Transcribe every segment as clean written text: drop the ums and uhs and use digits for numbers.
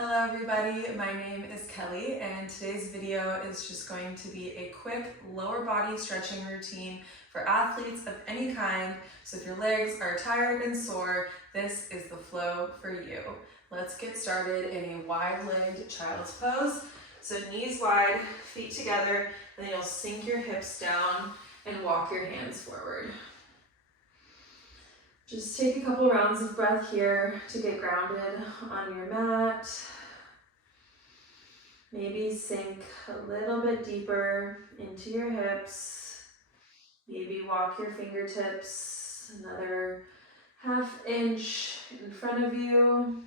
Hello everybody, my name is Kelly and today's video is just going to be a quick lower body stretching routine for athletes of any kind. So if your legs are tired and sore, this is the flow for you. Let's get started in a wide-legged child's pose. So knees wide, feet together, and then you'll sink your hips down and walk your hands forward. Just take a couple rounds of breath here to get grounded on your mat. Maybe sink a little bit deeper into your hips. Maybe walk your fingertips another half inch in front of you.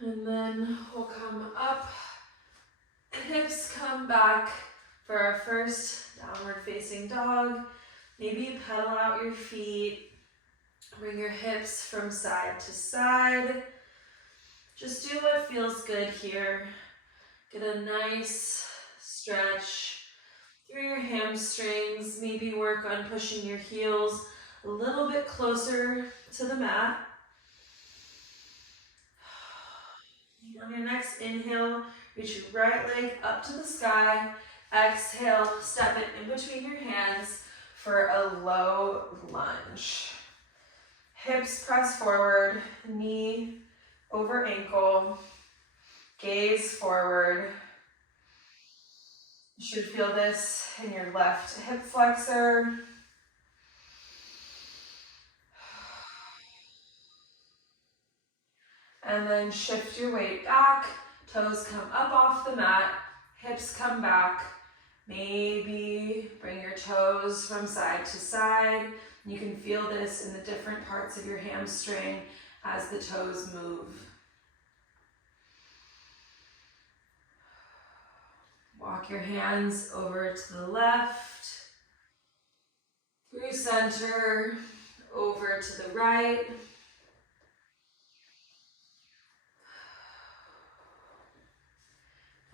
And then we'll come up. Hips come back for our first downward facing dog. Maybe pedal out your feet. Bring your hips from side to side. Just do what feels good here. Get a nice stretch through your hamstrings. Maybe work on pushing your heels a little bit closer to the mat. On your next inhale, reach your right leg up to the sky. Exhale, step it in between your hands for a low lunge. Hips press forward, knee over ankle, gaze forward. You should feel this in your left hip flexor. And then shift your weight back, toes come up off the mat, hips come back. Maybe bring your toes from side to side. You can feel this in the different parts of your hamstring as the toes move. Walk your hands over to the left, through center, over to the right.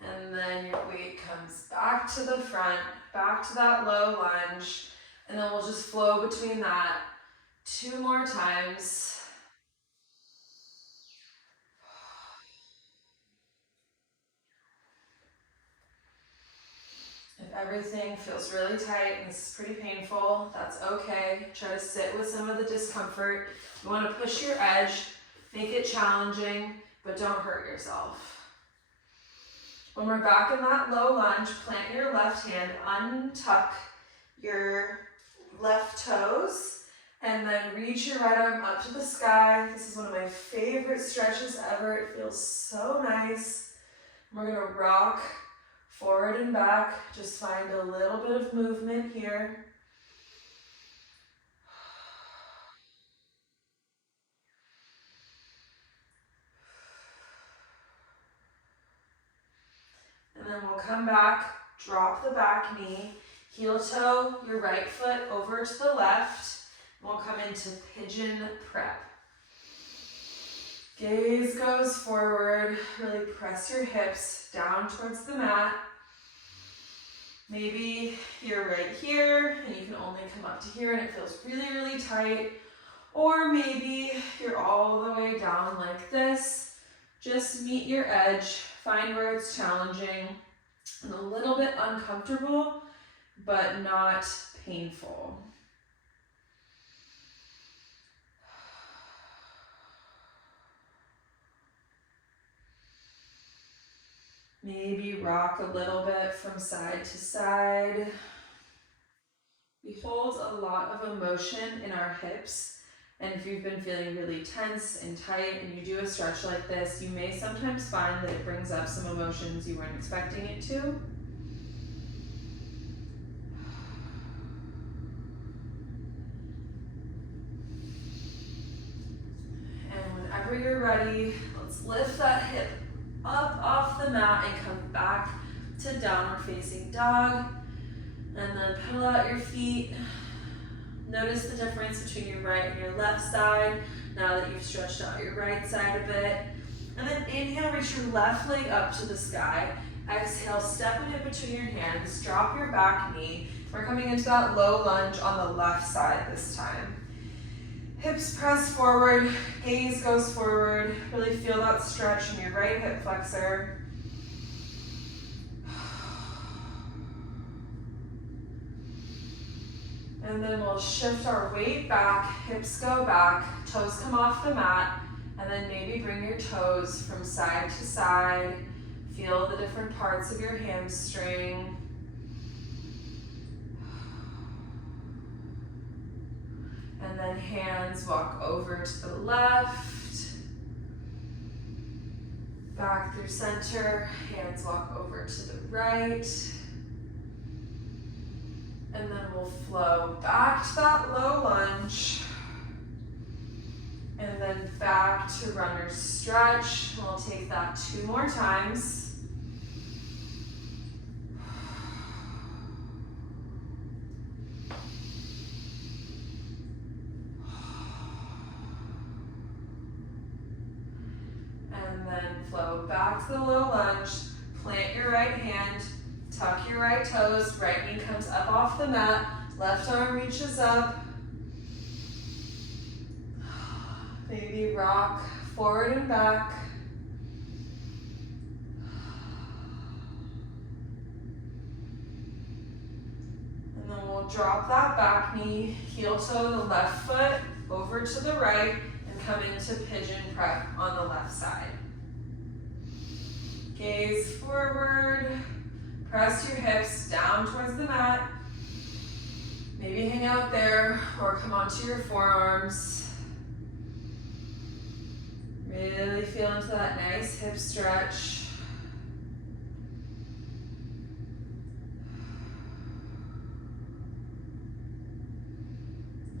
And then your weight comes back to the front, back to that low lunge, and then we'll just flow between that 2 more times. If everything feels really tight and this is pretty painful, that's okay. Try to sit with some of the discomfort. You want to push your edge, make it challenging, but don't hurt yourself. When we're back in that low lunge, plant your left hand, untuck your left toes, and then reach your right arm up to the sky. This is one of my favorite stretches ever. It feels so nice. We're gonna rock forward and back. Just find a little bit of movement here. And then we'll come back, drop the back knee, heel toe your right foot over to the left. We'll come into pigeon prep. Gaze goes forward, really press your hips down towards the mat. Maybe you're right here and you can only come up to here and it feels really, really tight. Or maybe you're all the way down like this. Just meet your edge. Find where it's challenging and a little bit uncomfortable, but not painful. Maybe rock a little bit from side to side. We hold a lot of emotion in our hips. And if you've been feeling really tense and tight and you do a stretch like this, you may sometimes find that it brings up some emotions you weren't expecting it to. And whenever you're ready, let's lift that hip up off the mat and come back to downward facing dog. And then pedal out your feet. Notice the difference between your right and your left side now that you've stretched out your right side a bit. And then inhale, reach your left leg up to the sky. Exhale, step it in between your hands, drop your back knee, We're coming into that low lunge on the left side this time. Hips press forward, gaze goes forward. Really feel that stretch in your right hip flexor. And then we'll shift our weight back, hips go back, toes come off the mat, and then maybe bring your toes from side to side. Feel the different parts of your hamstring. And then hands walk over to the left, back through center, hands walk over to the right. And then we'll flow back to that low lunge. And then back to runner's stretch. We'll take that 2 more times. And then flow back to the low lunge. Plant your right hand. Tuck your right toes, right knee comes up off the mat, left arm reaches up. Maybe rock forward and back. And then we'll drop that back knee, heel toe the left foot over to the right, and come into pigeon prep on the left side. Gaze forward. Press your hips down towards the mat. Maybe hang out there or come onto your forearms. Really feel into that nice hip stretch.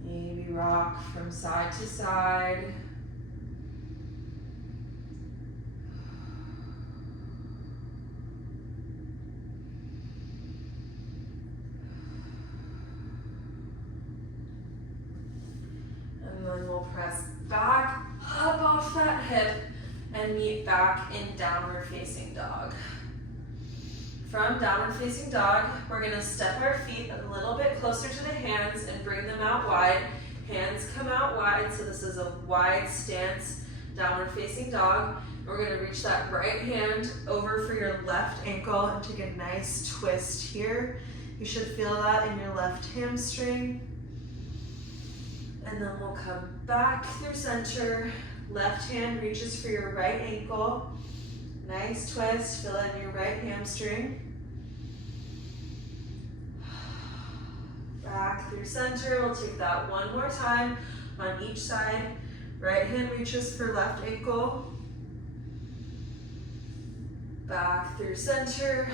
Maybe rock from side to side. And then we'll press back up off that hip and meet back in downward facing dog. From downward facing dog, we're gonna step our feet a little bit closer to the hands and bring them out wide. Hands come out wide, so this is a wide stance, downward facing dog. We're gonna reach that right hand over for your left ankle and take a nice twist here. You should feel that in your left hamstring. And then we'll come back through center. Left hand reaches for your right ankle. Nice twist, feel in your right hamstring. Back through center, we'll take that 1 more time on each side. Right hand reaches for left ankle. Back through center,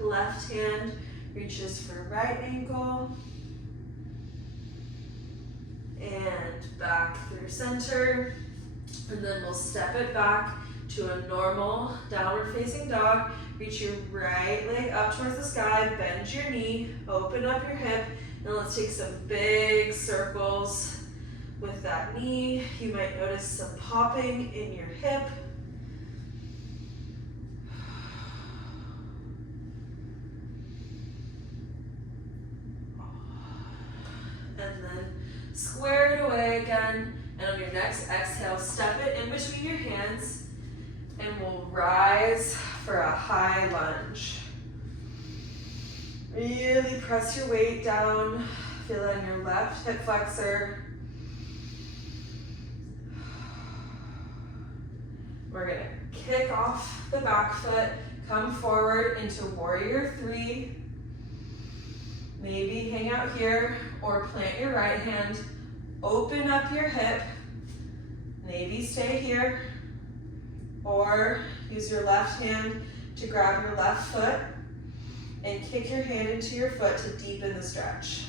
left hand reaches for right ankle. And back through center. And then we'll step it back to a normal downward facing dog. Reach your right leg up towards the sky, bend your knee, open up your hip, and let's take some big circles with that knee. You might notice some popping in your hip. And then square it away again. And on your next exhale, step it in between your hands, and we'll rise for a high lunge. Really press your weight down. Feel it in your left hip flexor. We're gonna kick off the back foot, come forward into warrior 3. Maybe hang out here or plant your right hand. Open up your hip, maybe stay here, or use your left hand to grab your left foot and kick your hand into your foot to deepen the stretch.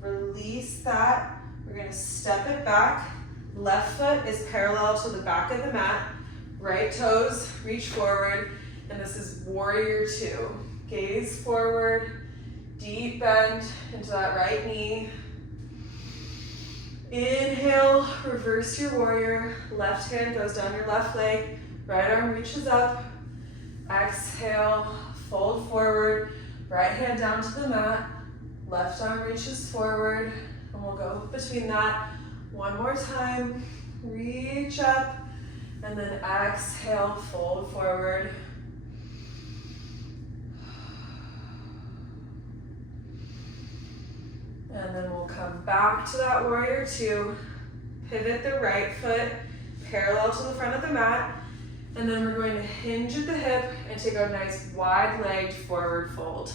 Release that. We're going to step it back. Left foot is parallel to the back of the mat. Right toes reach forward, and this is warrior 2. Gaze forward, deep bend into that right knee. Inhale, reverse your warrior. Left hand goes down your left leg. Right arm reaches up. Exhale, fold forward. Right hand down to the mat. Left arm reaches forward. And we'll go between that. One more time. Reach up. And then exhale, fold forward. And then we'll come back to that warrior two. Pivot the right foot parallel to the front of the mat. And then we're going to hinge at the hip and take a nice wide-legged forward fold.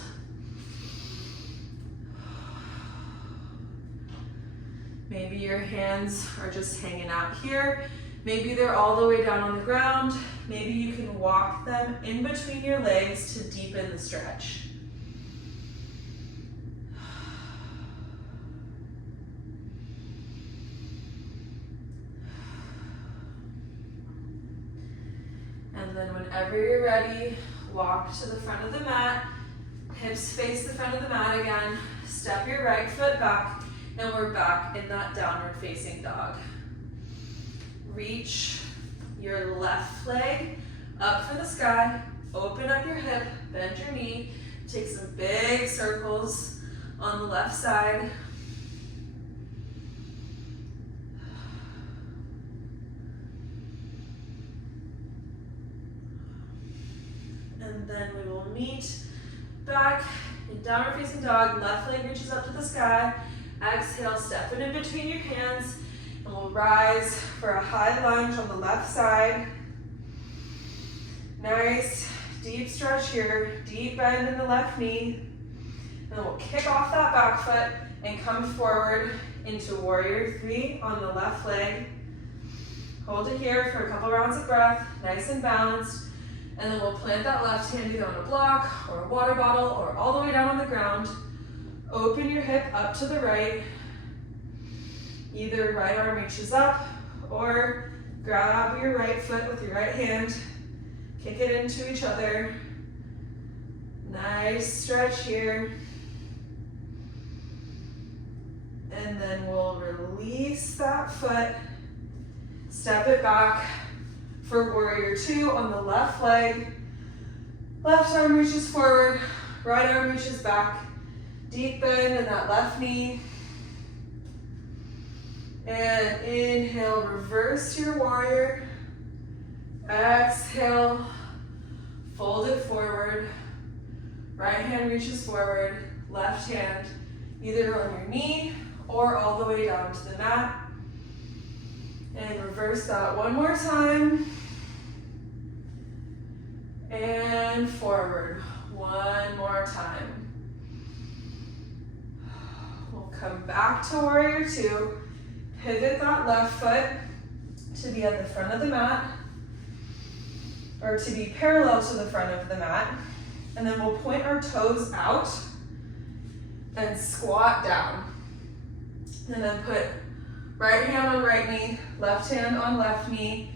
Maybe your hands are just hanging out here. Maybe they're all the way down on the ground. Maybe you can walk them in between your legs to deepen the stretch. And then whenever you're ready, walk to the front of the mat. Hips face the front of the mat again. Step your right foot back, and we're back in that downward facing dog. Reach your left leg up for the sky. Open up your hip, bend your knee. Take some big circles on the left side. And then we will meet back in downward facing dog. Left leg reaches up to the sky. Exhale, step it in between your hands. And we'll rise for a high lunge on the left side. Nice deep stretch here. Deep bend in the left knee. And then we'll kick off that back foot and come forward into warrior three on the left leg. Hold it here for a couple rounds of breath, nice and balanced. And then we'll plant that left hand either on a block or a water bottle or all the way down on the ground. Open your hip up to the right. Either right arm reaches up or grab your right foot with your right hand. Kick it into each other. Nice stretch here. And then we'll release that foot. Step it back for warrior two on the left leg. Left arm reaches forward, right arm reaches back. Deep bend in that left knee. And inhale, reverse your warrior. Exhale, fold it forward. Right hand reaches forward, left hand either on your knee or all the way down to the mat. And reverse that one more time. And forward one more time. We'll come back to warrior two. Pivot that left foot to be at the front of the mat, or to be parallel to the front of the mat. And then we'll point our toes out and squat down. And then put right hand on right knee, left hand on left knee,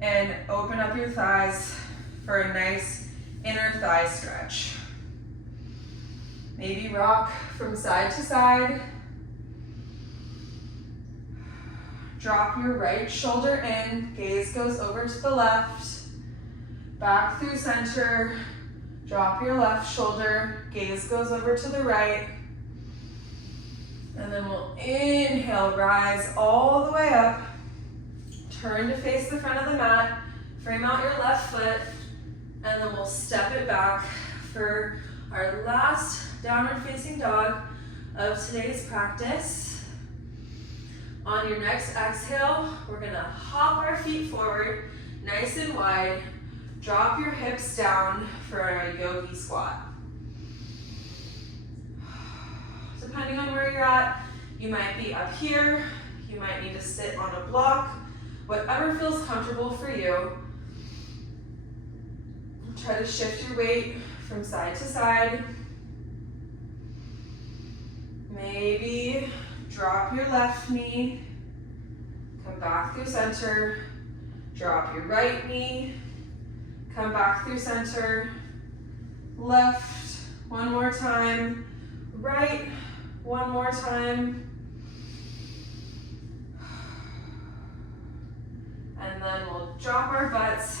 and open up your thighs for a nice inner thigh stretch. Maybe rock from side to side. Drop your right shoulder in, gaze goes over to the left, back through center. Drop your left shoulder, gaze goes over to the right. And then we'll inhale, rise all the way up. Turn to face the front of the mat, frame out your left foot, and then we'll step it back for our last downward facing dog of today's practice. On your next exhale, we're gonna hop our feet forward, nice and wide. Drop your hips down for a yogi squat. Depending on where you're at, you might be up here, you might need to sit on a block, whatever feels comfortable for you. Try to shift your weight from side to side. Maybe drop your left knee, come back through center, drop your right knee, come back through center, left, one more time, right, one more time. And then we'll drop our butts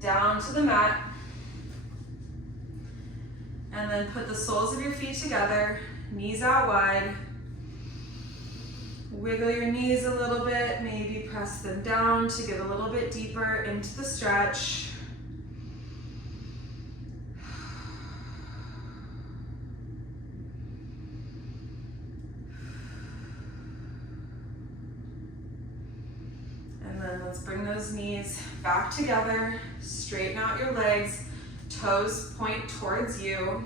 down to the mat. And then put the soles of your feet together, knees out wide. Wiggle your knees a little bit, maybe press them down to get a little bit deeper into the stretch. And then let's bring those knees back together, straighten out your legs, toes point towards you.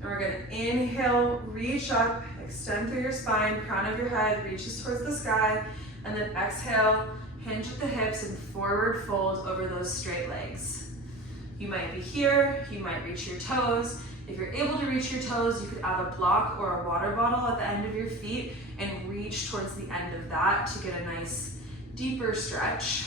And we're gonna inhale, reach up, extend through your spine, crown of your head reaches towards the sky, and then exhale, hinge at the hips and forward fold over those straight legs. You might be here, you might reach your toes. If you're able to reach your toes, you could add a block or a water bottle at the end of your feet and reach towards the end of that to get a nice deeper stretch.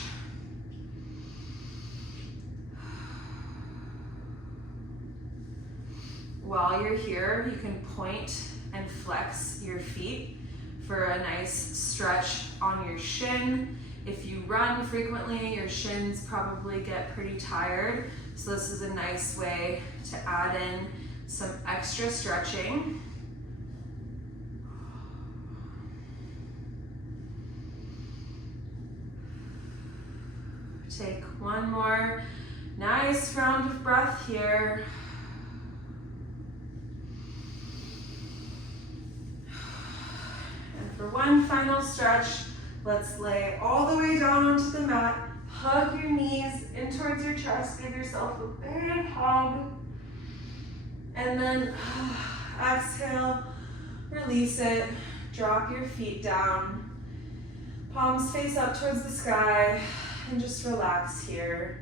While you're here, you can point and flex your feet for a nice stretch on your shin. If you run frequently, your shins probably get pretty tired. So this is a nice way to add in some extra stretching. Take one more nice round of breath here. And for one final stretch, let's lay all the way down onto the mat. Hug your knees in towards your chest. Give yourself a big hug. And then exhale, release it. Drop your feet down. Palms face up towards the sky. And just relax here.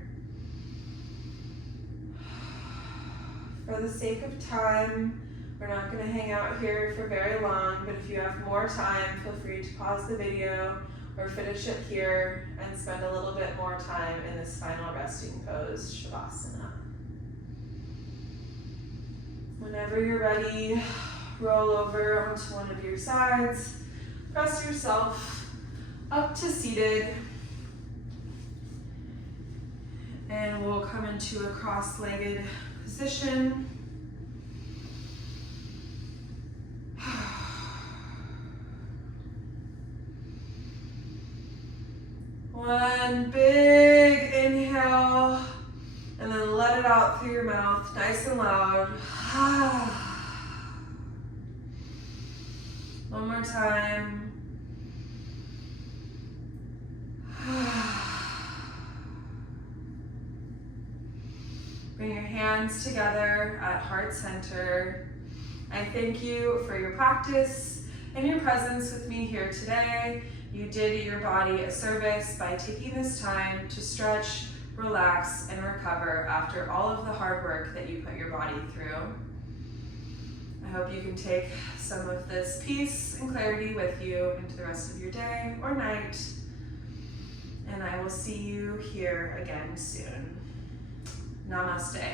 For the sake of time, we're not going to hang out here for very long, but if you have more time, feel free to pause the video or finish it here and spend a little bit more time in this final resting pose, Shavasana. Whenever you're ready, roll over onto one of your sides, press yourself up to seated, and we'll come into a cross-legged position. One big inhale, and then let it out through your mouth, nice and loud. One more time. Bring your hands together at heart center. I thank you for your practice and your presence with me here today. You did your body a service by taking this time to stretch, relax, and recover after all of the hard work that you put your body through. I hope you can take some of this peace and clarity with you into the rest of your day or night. And I will see you here again soon. Namaste.